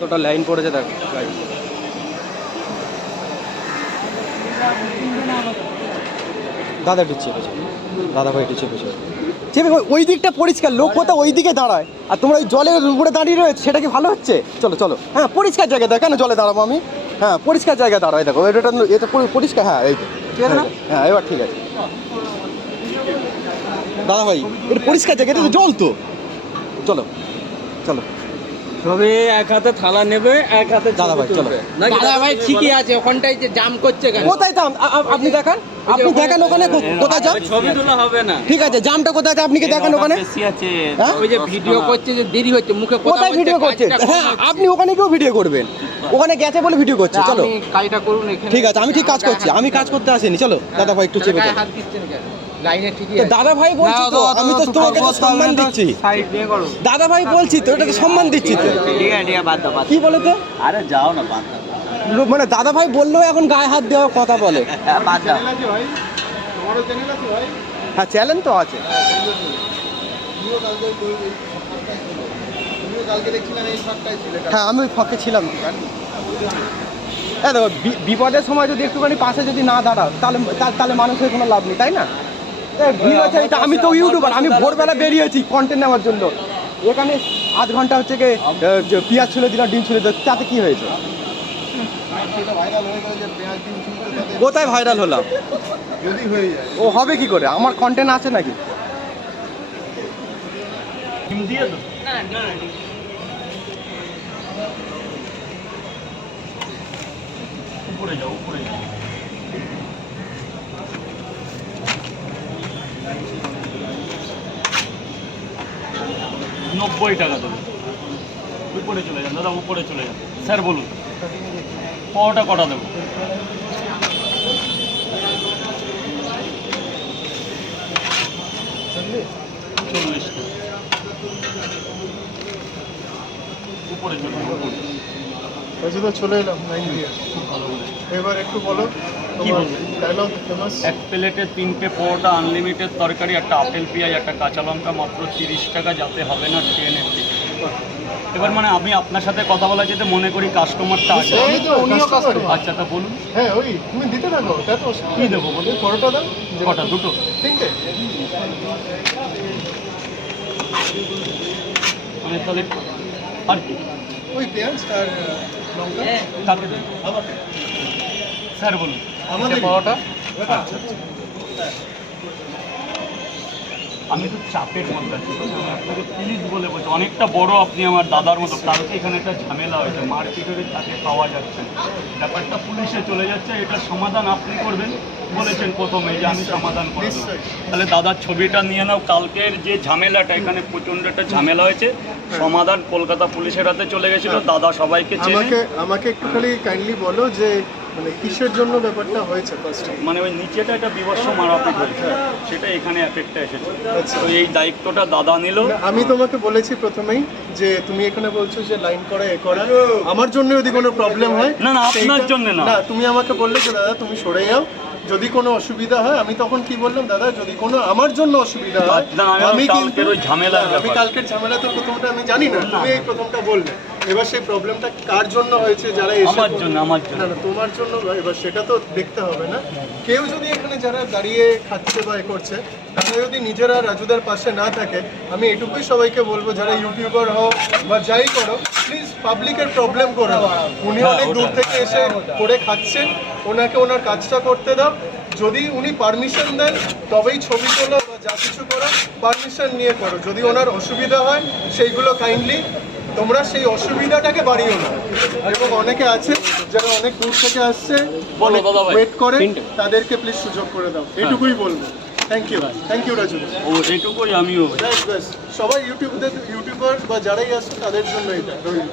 কতটা লাইন পড়েছে দেখ গাড়ি। দাদা একটু চেপেছে, দাদা ভাই একটু চেপেছে চেপে ওই দিকটা পরিষ্কার, লোক কোথাও ওই দিকে দাঁড়ায় আর তোমরা ওই জলের উপরে দাঁড়িয়ে রয়েছে, সেটা কি ভালো হচ্ছে? চলো চলো, হ্যাঁ পরিষ্কার জায়গায় দেখ, কেন জলে দাঁড়াবো আমি? হ্যাঁ পরিষ্কার জায়গায় দাঁড়ায়, দেখো এটা পরিষ্কার। হ্যাঁ এই ঠিক আছে না? হ্যাঁ এবার ঠিক আছে দাদা ভাই, এটা পরিষ্কার জায়গা, এটা তো জল তো। চলো চলো, তবে এক হাতে থালা নেবে, এক হাতে দাদা ভাই চলো। দাদা ভাই ঠিকই আছে, ওখানটায় যে জাম করছে কেন? কোথায় জাম? আপনি দেখান, আপনি দেখান ওখানে কোথায় জাম। ছবি তোলা হবে না, ঠিক আছে, জামটা কোথায় আছে আপনি কি দেখান ওখানে? হ্যাঁ? ওই যে ভিডিও করছে যে দেরি হচ্ছে, মুখে কথা কোথায় বলছে, ভিডিও করছে? কাজটা হ্যাঁ কম হচ্ছে। আপনি ওখানে গিয়েও ভিডিও করবেন, ওখানে গেছে বলে ভিডিও করছে। চলো আপনি কাজটা করুন এখানে। ঠিক আছে, আমি ঠিক কাজ করছি, আমি কাজ করতে আসিনি। চলো দাদা ভাই একটু চেপে গায়ে দাও। হাত দিচ্ছেন কেন? লাইনে ঠিকই তো আছে। দাদা ভাই বলছি তো, আমি তো তোমাকে তো সম্মান দিচ্ছি। সাইড দিয়ে করো। দাদা ভাই বলছি তো, এটা তো সম্মান দিচ্ছি তো। ঠিক আছে বাদ দাও, বাদ কি বলে তো? আরে যাও না, বাদ দাও, মানে দাদা ভাই বললেও এখন গায়ে হাত দেওয়ার কথা বলে। বাদ দাও। হ্যাঁ চ্যালেঞ্জ তো আছে। হ্যাঁ আমি ওই ফাঁকে ছিলাম। হ্যাঁ দেখো, বিপদের সময় যদি একটুখানি পাশে যদি না দাঁড়াও, তাহলে তাহলে মানুষের কোনো লাভ নেই, তাই না? ভিড় আছে, এটা আমি তো ইউটিউবার, আমি ভোরবেলা বেরিয়েছি কন্টেন্ট নেওয়ার জন্য। এখানে আধ ঘন্টা হচ্ছে গিয়ে পেঁয়াজ ছুলে দিলাম, ডিম ছুলে দিলাম, তাতে কি হয়েছে? কোথায় ভাইরাল হলাম? ও হবে কি করে? আমার কন্টেন্ট আছে নাকি? উপরে যাও, উপরে যাও। $90 দেবো। উপরে চলে যান দাদা, উপরে চলে যান। স্যার বলুন পাওয়াটা কটা দেবো? $40 উপরে চলে যান, উপরে। তো চলে এলাম লাইন দিয়ে। এবার একটু বলো কি বলবো? Dialogue famous. এক প্লেটে 3টে পরোটা, আনলিমিটেড তরকারি, একটা আপেল পেঁয়াজ, একটা কাঁচা লঙ্কা, মাত্র 30 টাকা, যাতে হবে না ট্রেনের টিকিট। এবার মানে আমি আপনার সাথে কথা বলা যেতে মনে করি কাস্টমারটা আছে। আমি তো উনিও কাস্টমার। আচ্ছা তা বলুন হ্যাঁ ওই তুমি দিতে থাকো, তা তো কি দেবো বলুন? পরোটা দাও। কটা? দুটো? তিনটে। মানে তাহলে আর কি ওই পেঁয়াজ আর লঙ্কা। তাতে দিন। আমাকে স্যার বলুন আমাদের পরোটা। আচ্ছা আমি তো চাপের মধ্যে আছি, আমি আপনাকে প্লিজ বলে বলছি, অনেকটা বড় আপনি আমার দাদার মতো। কালকে এখানে একটা ঝামেলা হয়েছে, মারপিটের তাকে পাওয়া যাচ্ছে না। ব্যাপারটা পুলিশে চলে যাচ্ছে, এটার সমাধান আপনি করবেন বলেছেন প্রথমে, যে আমি সমাধান করে দেবো। তাহলে দাদার ছবিটা নিয়ে নাও। কালকের যে ঝামেলাটা, এখানে প্রচণ্ড একটা ঝামেলা হয়েছে, সমাধান কলকাতা পুলিশের হাতে চলে গেছিল। দাদা সবাইকে চেনে। আমাকে একটু খালি কাইন্ডলি বলো যে মানে কিসের জন্য ব্যাপারটা হয়েছে ফার্স্ট। মানে ওই নিচেটা একটা বিভৎস মারাপিট হয়েছে, সেটা এখানে এফেক্টটা এসেছে। আচ্ছা। তো এই দায়িত্বটা দাদা নিল। আমি তোমাকে বলেছি প্রথমেই যে তুমি এখানে বলছো যে লাইন করা এ করা, আমার জন্য যদি কোনো প্রবলেম হয়। না, না, আপনার জন্য না। না, তুমি আমাকে বললে যে দাদা তুমি সরে যাও, যদি কোনো অসুবিধা হয়। আমি তখন কি বললাম, দাদা যদি কোনো আমার জন্য অসুবিধা হয়, না, আমি কালকের কিন্তু ওই ঝামেলার আমি ব্যাপার। কালকের ঝামেলা তো প্রথমটা আমি জানি না, তুমি এই প্রথমটা বললে। এবার সেই প্রবলেমটা কার জন্য হয়েছে, যারা এসে আমার জন্য, আমার জন্য। না না তোমার জন্য, এবার সেটা তো দেখতে হবে না। কেউ যদি এখানে যারা দাঁড়িয়ে খাচ্ছে বা এ করছে, তারা যদি নিজেরা রাজুদার পাশে না থাকে, আমি এটুকুই সবাইকে বলবো, যারা ইউটিউবার হও বা যাই করো, প্লিজ পাবলিকের প্রবলেম করো না। উনি অনেক দূর থেকে এসে করে খাচ্ছেন, ওনাকে ওনার কাজটা করতে দাও। যদি উনি পারমিশন দেন তবেই ছবি তোলো বা যা কিছু করো পারমিশন নিয়ে করো। যদি ওনার অসুবিধা হয় সেইগুলো কাইন্ডলি তোমরা সেই অসুবিধাটাকে বাড়িও না। এবং অনেকে আছে যারা অনেক দূর থেকে আসছে, অনেক ওয়েট করে, তাদেরকে প্লিজ সুযোগ করে দাও, এটুকুই বলবো। Thank you Raju. ও এইটুকুই আমিও। সবাই ইউটিউবার বা যারাই আসছে তাদের জন্য এটা রইল।